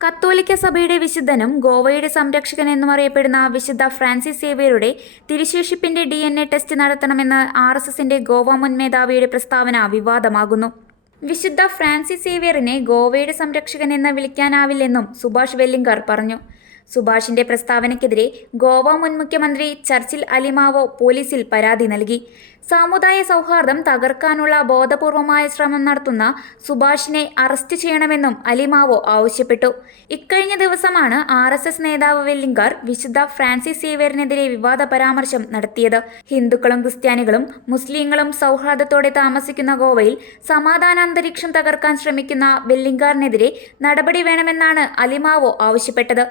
കത്തോലിക്ക സഭയുടെ വിശുദ്ധനും ഗോവയുടെ സംരക്ഷകൻ എന്നും അറിയപ്പെടുന്ന വിശുദ്ധ ഫ്രാൻസിസ് സേവ്യറുടെ തിരുശേഷിപ്പിന്റെ DNA ടെസ്റ്റ് നടത്തണമെന്ന് RSSന്റെ ഗോവ മുൻ മേധാവിയുടെ പ്രസ്താവന വിവാദമാകുന്നു. വിശുദ്ധ ഫ്രാൻസിസ് സേവ്യറിനെ ഗോവയുടെ സംരക്ഷകൻ എന്ന് വിളിക്കാനാവില്ലെന്നും സുഭാഷ് വെല്ലിംഗർ പറഞ്ഞു. സുഭാഷിന്റെ പ്രസ്താവനയ്ക്കെതിരെ ഗോവ മുൻ മുഖ്യമന്ത്രി ചർച്ചിൽ അലിമാവോ പോലീസിൽ പരാതി നൽകി. സാമുദായ സൗഹാർദ്ദം തകർക്കാനുള്ള ബോധപൂർവമായ ശ്രമം നടത്തുന്ന സുഭാഷിനെ അറസ്റ്റ് ചെയ്യണമെന്നും അലിമാവോ ആവശ്യപ്പെട്ടു. ഇക്കഴിഞ്ഞ ദിവസമാണ് RSS നേതാവ് വെല്ലിംഗർ വിശുദ്ധ ഫ്രാൻസിസ് സേവ്യറിനെതിരെ വിവാദ പരാമർശം നടത്തിയത്. ഹിന്ദുക്കളും ക്രിസ്ത്യാനികളും മുസ്ലിങ്ങളും സൗഹാർദ്ദത്തോടെ താമസിക്കുന്ന ഗോവയിൽ സമാധാനാന്തരീക്ഷം തകർക്കാൻ ശ്രമിക്കുന്ന വെല്ലിംഗറിനെതിരെ നടപടി വേണമെന്നാണ് അലിമാവോ ആവശ്യപ്പെട്ടത്.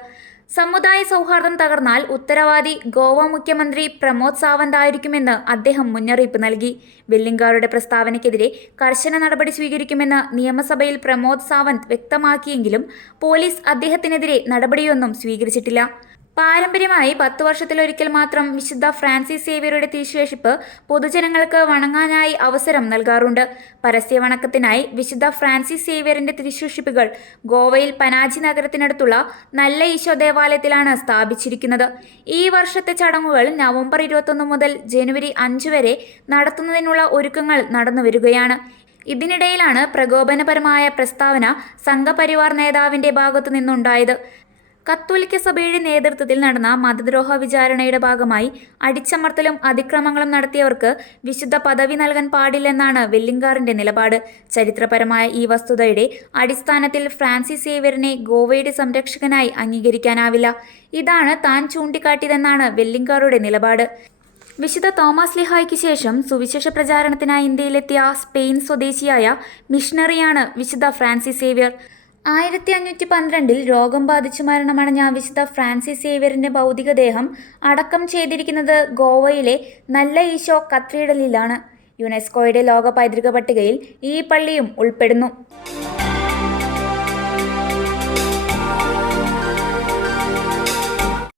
സമുദായ സൗഹാർദ്ദം തകർന്നാൽ ഉത്തരവാദി ഗോവ മുഖ്യമന്ത്രി പ്രമോദ് സാവന്ത് ആയിരിക്കുമെന്ന് അദ്ദേഹം മുന്നറിയിപ്പ് നൽകി. വെല്ലിംഗറുടെ പ്രസ്താവനയ്ക്കെതിരെ കർശന നടപടി സ്വീകരിക്കുമെന്ന് നിയമസഭയിൽ പ്രമോദ് സാവന്ത് വ്യക്തമാക്കിയെങ്കിലും പോലീസ് അദ്ദേഹത്തിനെതിരെ നടപടിയൊന്നും സ്വീകരിച്ചിട്ടില്ല. പാരമ്പര്യമായി 10 വർഷത്തിലൊരിക്കൽ മാത്രം വിശുദ്ധ ഫ്രാൻസിസ് സേവ്യറുടെ തിരുശേഷിപ്പ് പൊതുജനങ്ങൾക്ക് വണങ്ങാനായി അവസരം നൽകാറുണ്ട്. പരസ്യ വണക്കത്തിനായി വിശുദ്ധ ഫ്രാൻസിസ് സേവ്യറിന്റെ തിരുശേഷിപ്പുകൾ ഗോവയിൽ പനാജി നഗരത്തിനടുത്തുള്ള നല്ല ഈശോ ദേവാലയത്തിലാണ് സ്ഥാപിച്ചിരിക്കുന്നത്. ഈ വർഷത്തെ ചടങ്ങുകൾ നവംബർ 21 മുതൽ ജനുവരി 5 വരെ നടത്തുന്നതിനുള്ള ഒരുക്കങ്ങൾ നടന്നുവരികയാണ്. ഇതിനിടയിലാണ് പ്രകോപനപരമായ പ്രസ്താവന സംഘപരിവാർ നേതാവിന്റെ ഭാഗത്തു നിന്നുണ്ടായത്. കത്തോലിക്ക സഭയുടെ നേതൃത്വത്തിൽ നടന്ന മതദ്രോഹ വിചാരണയുടെ ഭാഗമായി അടിച്ചമർത്തലും അതിക്രമങ്ങളും നടത്തിയവർക്ക് വിശുദ്ധ പദവി നൽകാൻ പാടില്ലെന്നാണ് വെല്ലിംഗറിന്റെ നിലപാട്. ചരിത്രപരമായ ഈ വസ്തുതയുടെ അടിസ്ഥാനത്തിൽ ഫ്രാൻസിസ് സേവ്യറിനെ ഗോവയുടെ സംരക്ഷകനായി അംഗീകരിക്കാനാവില്ല. ഇതാണ് താൻ ചൂണ്ടിക്കാട്ടിയതെന്നാണ് വെല്ലിംഗറുടെ നിലപാട്. വിശുദ്ധ തോമസ് ലീഹായ്ക്ക് ശേഷം സുവിശേഷ പ്രചാരണത്തിനായി ഇന്ത്യയിലെത്തിയ സ്പെയിൻ സ്വദേശിയായ മിഷണറിയാണ് വിശുദ്ധ ഫ്രാൻസിസ് സേവ്യർ. 1512 രോഗം ബാധിച്ചു മരണമടഞ്ഞ വിശുദ്ധ ഫ്രാൻസിസ് സേവ്യറിന്റെ ഭൗതികദേഹം അടക്കം ചെയ്തിരിക്കുന്നത് ഗോവയിലെ നല്ല ഈശോ കത്തീഡ്രലിലാണ്. യുനെസ്കോയുടെ ലോക പൈതൃക പട്ടികയിൽ ഈ പള്ളിയും ഉൾപ്പെടുന്നു.